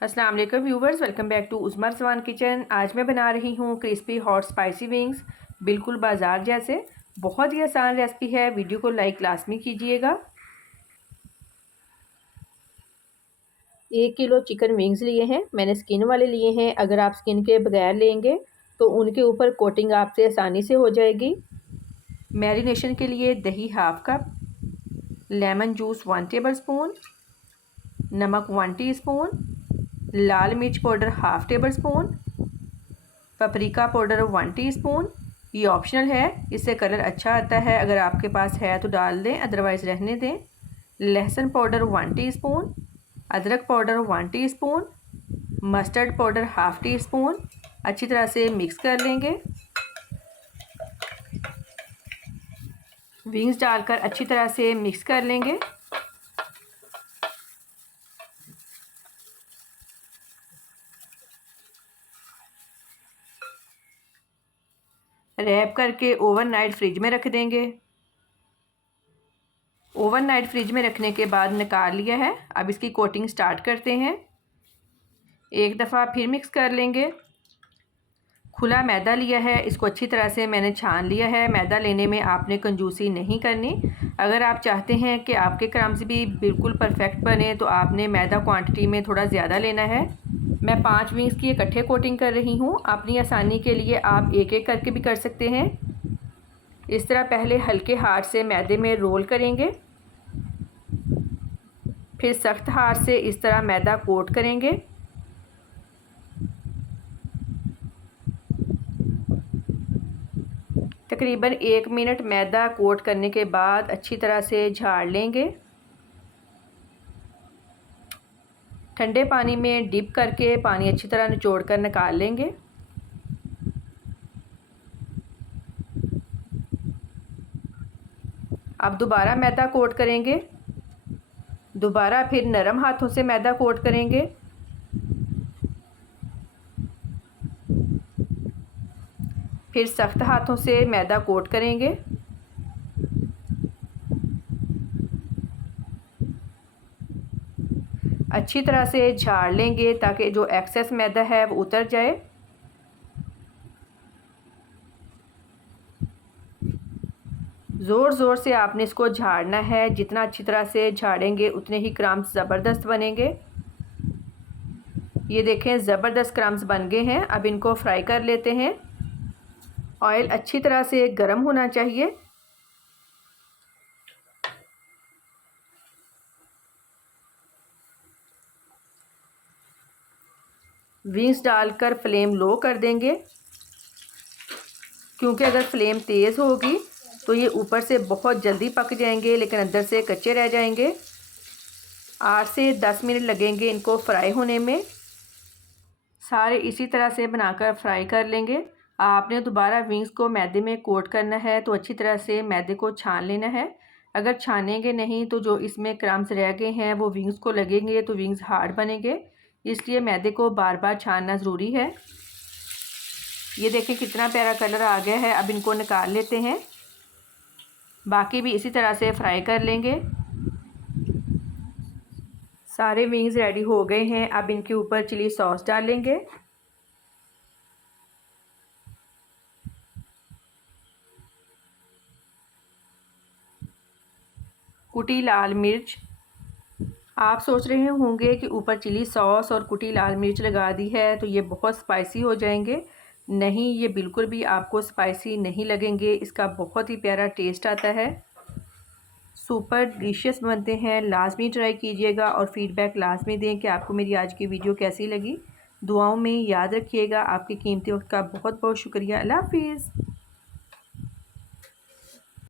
अस्सलाम वालेकुम viewers, welcome back to Usma Rizwan kitchen. आज मैं बना रही हूँ क्रिस्पी हॉट स्पाइसी विंग्स, बिल्कुल बाज़ार जैसे। बहुत ही आसान रेसिपी है, वीडियो को लाइक लाजमी कीजिएगा। 1 किलो चिकन विंग्स लिए हैं, मैंने स्किन वाले लिए हैं। अगर आप स्किन के बगैर लेंगे तो उनके ऊपर कोटिंग आपसे आसानी से हो जाएगी। मैरिनेशन के लिए दही half cup, lemon juice 1 table spoon, नमक 1 टीस्पून, लाल मिर्च powder half table spoon, paprika powder 1 teaspoon. ये ऑप्शनल है, इससे कलर अच्छा आता है। अगर आपके पास है तो डाल दें, अदरवाइज़ रहने दें। लहसुन पाउडर 1 टीस्पून, अदरक powder 1 teaspoon, mustard powder half tea spoon. अच्छी तरह से मिक्स कर लेंगे। विंग्स डालकर अच्छी तरह से मिक्स कर लेंगे। रैप करके ओवरनाइट फ्रिज में रख देंगे। ओवरनाइट फ्रिज में रखने के बाद निकाल लिया है। अब इसकी कोटिंग स्टार्ट करते हैं। एक दफ़ा फिर मिक्स कर लेंगे। खुला मैदा लिया है, इसको अच्छी तरह से मैंने छान लिया है। मैदा लेने में आपने कंजूसी नहीं करनी। अगर आप चाहते हैं कि आपके क्रम्स भी बिल्कुल परफेक्ट बने तो आपने मैदा क्वांटिटी में थोड़ा ज़्यादा लेना है। मैं 5 विंग्स की इकट्ठे कोटिंग कर रही हूँ। अपनी आसानी के लिए आप एक एक करके भी कर सकते हैं। इस तरह पहले हल्के हाथ से मैदे में रोल करेंगे, फिर सख्त हाथ से इस तरह मैदा कोट करेंगे। तकरीबन 1 मिनट मैदा कोट करने के बाद अच्छी तरह से झाड़ लेंगे। ठंडे पानी में डिप करके पानी अच्छी तरह निचोड़ कर निकाल लेंगे। अब दोबारा मैदा कोट करेंगे। दोबारा फिर नरम हाथों से मैदा कोट करेंगे। फिर सख्त हाथों से मैदा कोट करेंगे। अच्छी तरह से झाड़ लेंगे ताकि जो एक्सेस मैदा है वो उतर जाए। ज़ोर ज़ोर से आपने इसको झाड़ना है। जितना अच्छी तरह से झाड़ेंगे उतने ही क्रम्स ज़बरदस्त बनेंगे। ये देखें, ज़बरदस्त क्रम्स बन गए हैं। अब इनको फ्राई कर लेते हैं। ऑयल अच्छी तरह से गर्म होना चाहिए। विंग्स डालकर फ्लेम लो कर देंगे, क्योंकि अगर फ्लेम तेज़ होगी तो ये ऊपर से बहुत जल्दी पक जाएंगे लेकिन अंदर से कच्चे रह जाएंगे। 8 से 10 मिनट लगेंगे इनको फ्राई होने में। सारे इसी तरह से बनाकर फ्राई कर लेंगे। आपने दोबारा विंग्स को मैदे में कोट करना है तो अच्छी तरह से मैदे को छान लेना है। अगर छानेंगे नहीं तो जो इसमें क्रम्स रह गए हैं वो विंग्स को लगेंगे तो विंग्स हार्ड बनेंगे। इसलिए मैदे को बार बार छानना ज़रूरी है। ये देखें कितना प्यारा कलर आ गया है। अब इनको निकाल लेते हैं। बाकी भी इसी तरह से फ्राई कर लेंगे। सारे विंग्स रेडी हो गए हैं। अब इनके ऊपर चिली सॉस डालेंगे। कुटी लाल मिर्च। आप सोच रहे होंगे कि ऊपर चिली सॉस और कुटी लाल मिर्च लगा दी है तो ये बहुत स्पाइसी हो जाएंगे। नहीं, ये बिल्कुल भी आपको स्पाइसी नहीं लगेंगे। इसका बहुत ही प्यारा टेस्ट आता है। सुपर डिलीशियस बनते हैं। लाजमी ट्राई कीजिएगा और फीडबैक लाजमी दें कि आपको मेरी आज की वीडियो कैसी लगी। दुआओं में याद रखिएगा। आपके कीमती वक्त का बहुत बहुत शुक्रिया। अल्लाह हाफिज़।